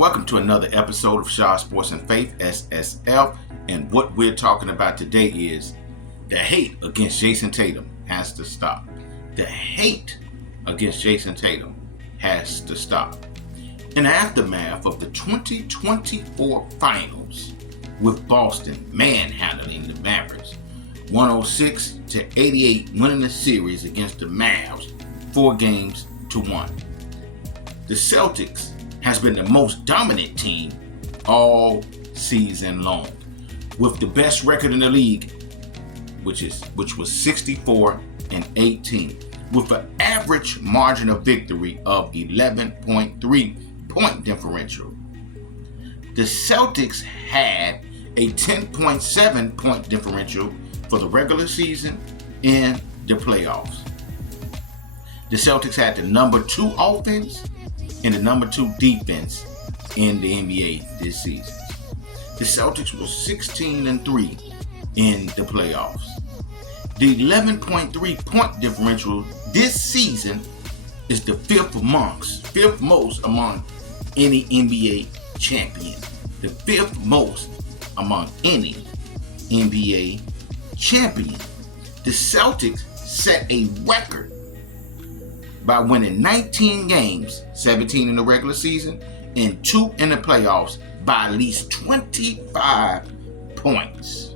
Welcome to another episode of Shaw Sports and Faith, SSF, and what we're talking about today is the hate against Jayson Tatum has to stop. The hate against Jayson Tatum has to stop. In the aftermath of the 2024 finals, with Boston manhandling the Mavericks, 106-88, winning the series against the Mavs, 4-1. The Celtics has been the most dominant team all season long, with the best record in the league, which was 64-18, with an average margin of victory of 11.3 point differential. The Celtics had a 10.7 point differential for the regular season and the playoffs. The Celtics had the number 2 offense and the number 2 defense in the NBA this season. The Celtics were 16-3 in the playoffs. The 11.3 point differential this season is the fifth most among any NBA champion. The fifth most among any NBA champion. The Celtics set a record by winning 19 games, 17 in the regular season and 2 in the playoffs, by at least 25 points.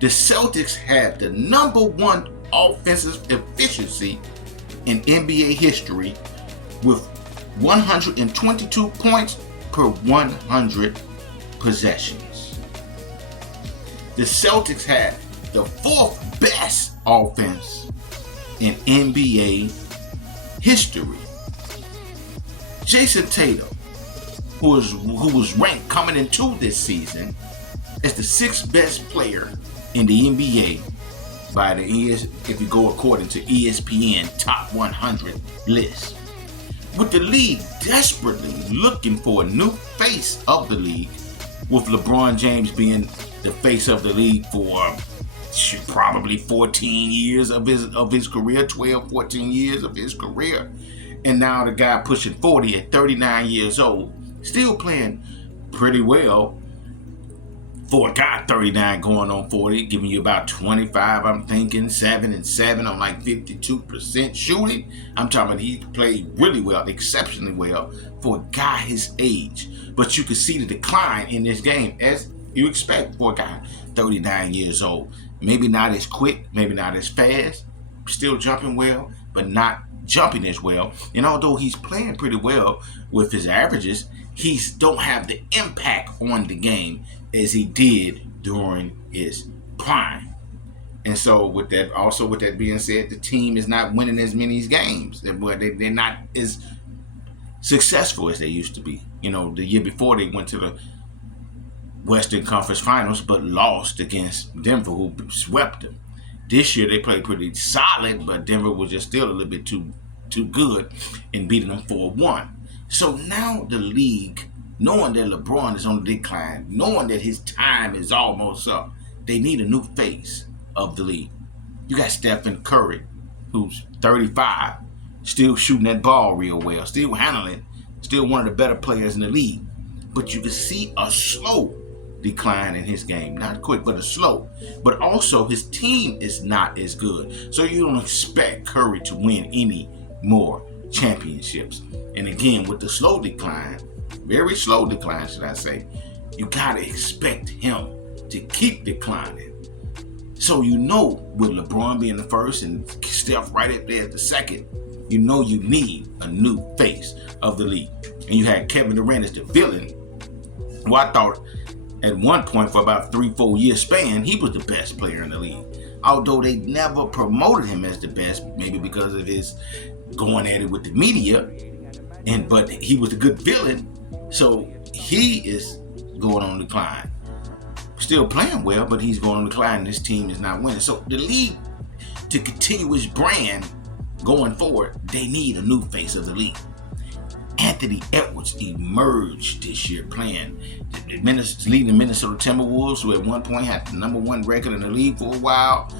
The Celtics had the number 1 offensive efficiency in NBA history with 122 points per 100 possessions. The Celtics had the 4th best offense in NBA history. Jayson Tatum, who was ranked coming into this season as the 6th best player in the NBA by if you go according to ESPN Top 100 list. With the league desperately looking for a new face of the league, with LeBron James being the face of the league for probably 14 years of his career, 12, 14 years of his career. And now the guy pushing 40 at 39 years old, still playing pretty well for a guy 39 going on 40, giving you about 25, I'm thinking, 7-7 on like 52% shooting. I'm talking about he played really well, exceptionally well for a guy his age. But you can see the decline in this game as you expect for a guy 39 years old. Maybe not as quick, maybe not as fast, still jumping well, but not jumping as well. And although he's playing pretty well with his averages, he don't have the impact on the game as he did during his prime. And so with that being said, the team is not winning as many games. They're not as successful as they used to be. You know, the year before they went to the Western Conference Finals, but lost against Denver, who swept them. This year they played pretty solid, but Denver was just still a little bit too good in beating them 4-1. So now the league, knowing that LeBron is on the decline, knowing that his time is almost up, they need a new face of the league. You got Stephen Curry, who's 35, still shooting that ball real well, still handling, still one of the better players in the league. But you can see a slow decline in his game. Not quick, but a slow. But also his team is not as good. So you don't expect Curry to win any more championships. And again, with the slow decline, very slow decline, should I say, you gotta expect him to keep declining. So you know, with LeBron being the first and Steph right up there at the second, you know you need a new face of the league. And you had Kevin Durant as the villain, who I thought at one point for about 3-4 year span, he was the best player in the league. Although they never promoted him as the best, maybe because of his going at it with the media, but he was a good villain, so he is going on decline. Still playing well, but he's going on decline, and this team is not winning. So the league, to continue his brand going forward, they need a new face of the league. Anthony Edwards emerged this year playing, leading the Minnesota Timberwolves, who at one point had the number 1 record in the league for a while.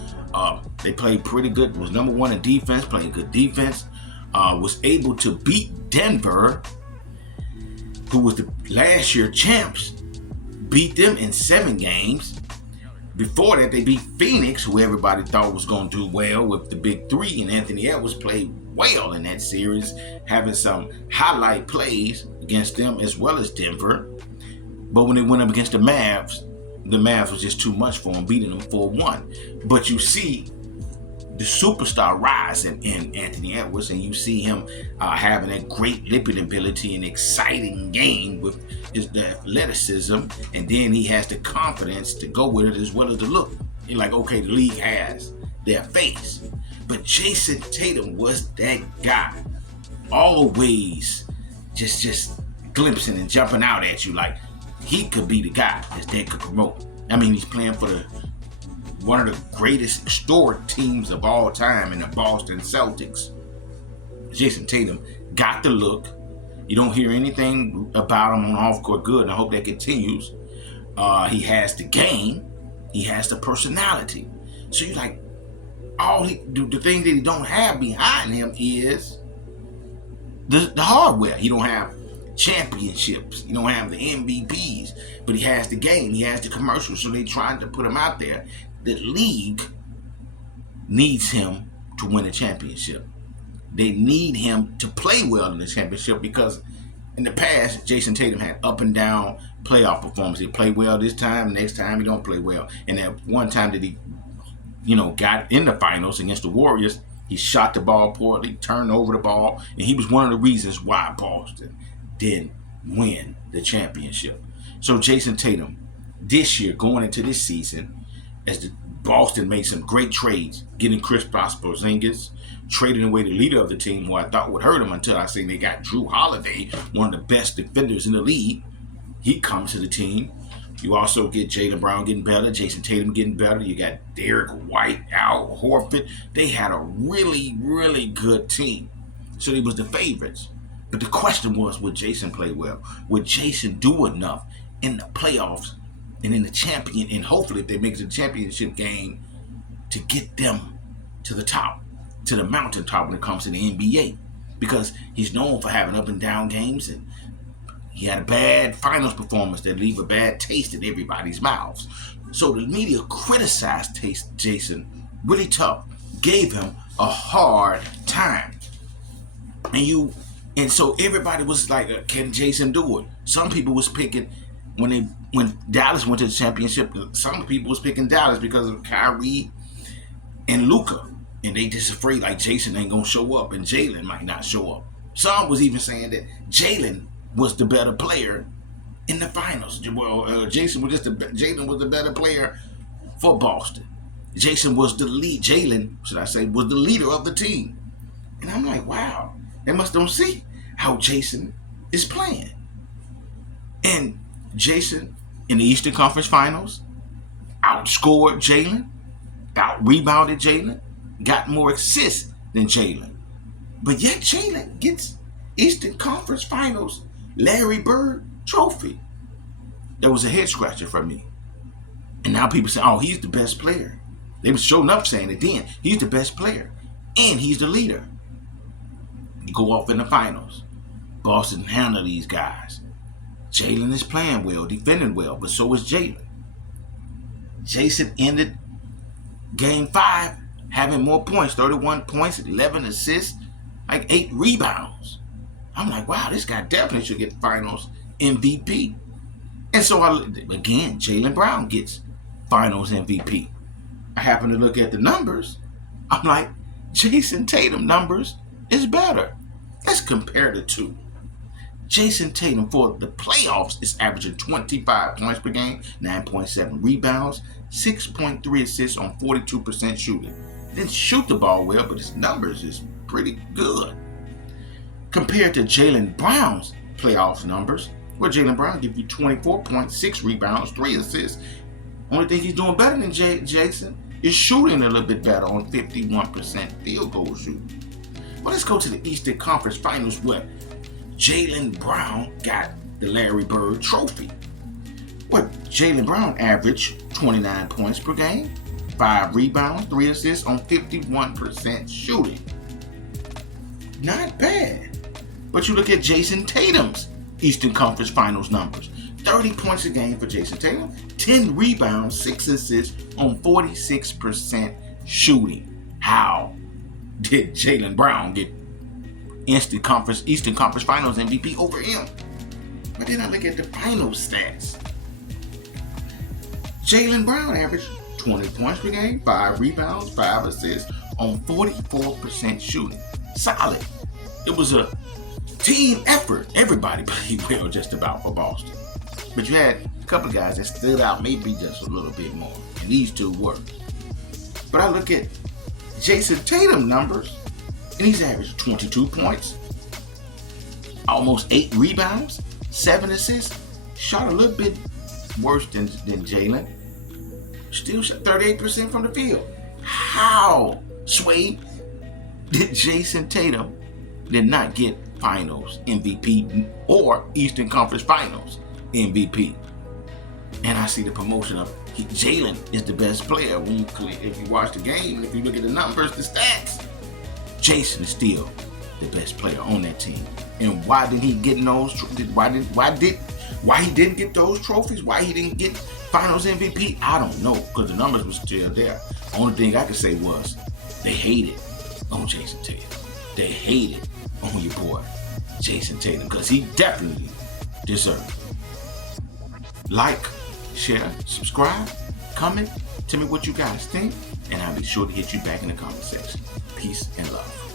They played pretty good, was number 1 in defense, playing good defense. Was able to beat Denver who was the last year champs, beat them in 7 games. Before that, they beat Phoenix, who everybody thought was going to do well with the big three, and Anthony Edwards played well in that series, having some highlight plays against them as well as Denver. But when they went up against the Mavs was just too much for him, beating them 4-1. But you see the superstar rise in Anthony Edwards, and you see him having a great leaping ability and exciting game with the athleticism, and then he has the confidence to go with it as well as the look. You're like, okay, the league has their face. But Jayson Tatum was that guy, always just glimpsing and jumping out at you like he could be the guy that could promote. I mean, he's playing for one of the greatest historic teams of all time in the Boston Celtics. Jayson Tatum got the look. You don't hear anything about him on off-court good, and I hope that continues. He has the game. He has the personality. So you're like, the thing that he don't have behind him is the hardware. He don't have championships. He don't have the MVPs, but he has the game. He has the commercials. So they trying to put him out there. The league needs him to win a championship. They need him to play well in the championship, because in the past, Jayson Tatum had up and down playoff performances. He played well this time, next time he don't play well. And that one time that he, got in the finals against the Warriors, he shot the ball poorly, turned over the ball, and he was one of the reasons why Boston didn't win the championship. So Jayson Tatum, this year, going into this season, as Boston made some great trades, getting Kristaps Porzingis, trading away the leader of the team, who I thought would hurt him, until I seen they got Drew Holiday, one of the best defenders in the league. He comes to the team. You also get Jaylen Brown getting better, Jayson Tatum getting better. You got Derek White, Al Horford. They had a really, really good team. So they was the favorites. But the question was, would Jayson play well? Would Jayson do enough in the playoffs and in the champion, and hopefully if they make it to the championship game, to get them to the top, to the mountaintop when it comes to the NBA? Because he's known for having up and down games, and he had a bad finals performance that leave a bad taste in everybody's mouths. So the media criticized Jayson really tough, gave him a hard time. And so everybody was like, can Jayson do it? Some people was picking, when Dallas went to the championship, some people was picking Dallas because of Kyrie and Luka. And they just afraid like Jayson ain't gonna show up and Jaylen might not show up. Some was even saying that Jaylen was the better player in the finals. Well, Jaylen was the better player for Boston. Jaylen was the leader of the team. And I'm like, wow, they must don't see how Jayson is playing. And Jayson in the Eastern Conference Finals outscored Jaylen, out-rebounded Jaylen, got more assists than Jaylen. But yet Jaylen gets Eastern Conference Finals Larry Bird trophy. That was a head scratcher for me. And now people say, oh, he's the best player. They were showing up saying it then. He's the best player. And he's the leader. You go off in the finals. Boston handle these guys. Jaylen is playing well, defending well, but so is Jaylen. Jayson ended Game 5 having more points, 31 points, 11 assists, like 8 rebounds. I'm like, wow, this guy definitely should get Finals MVP. And so, again, Jaylen Brown gets Finals MVP. I happen to look at the numbers. I'm like, Jayson Tatum numbers is better. Let's compare the two. Jayson Tatum for the playoffs is averaging 25 points per game, 9.7 rebounds, 6.3 assists on 42% shooting. He didn't shoot the ball well, but his numbers is pretty good. Compared to Jaylen Brown's playoffs numbers, where Jaylen Brown gives you 24.6 rebounds, 3 assists. Only thing he's doing better than Jayson is shooting a little bit better on 51% field goal shooting. Well, let's go to the Eastern Conference Finals where Jaylen Brown got the Larry Bird trophy. Where Jaylen Brown averaged 29 points per game, 5 rebounds, 3 assists on 51% shooting. Not bad. But you look at Jayson Tatum's Eastern Conference Finals numbers. 30 points a game for Jayson Tatum, 10 rebounds, 6 assists on 46% shooting. How did Jaylen Brown get Eastern Conference Finals MVP over him? But then I look at the finals stats. Jaylen Brown averaged 20 points per game, 5 rebounds, 5 assists on 44% shooting. Solid. It was a team effort. Everybody played well just about for Boston. But you had a couple of guys that stood out maybe just a little bit more. And these two were. But I look at Jayson Tatum numbers, and he's averaged 22 points, almost 8 rebounds, 7 assists. Shot a little bit worse than Jaylen. Still shot 38% from the field. How, Sway, did Jayson Tatum did not get Finals MVP or Eastern Conference Finals MVP? And I see the promotion of Jaylen is the best player. If you watch the game and if you look at the numbers, the stats, Jayson is still the best player on that team. And why did he get those? Why he didn't get those trophies? Why he didn't get Finals MVP? I don't know, because the numbers were still there. Only thing I could say was they hated on Jayson Tatum. They hated on your boy Jayson Tatum because he definitely deserved it. Like, share, subscribe, comment, tell me what you guys think, and I'll be sure to hit you back in the comment section. Peace and love.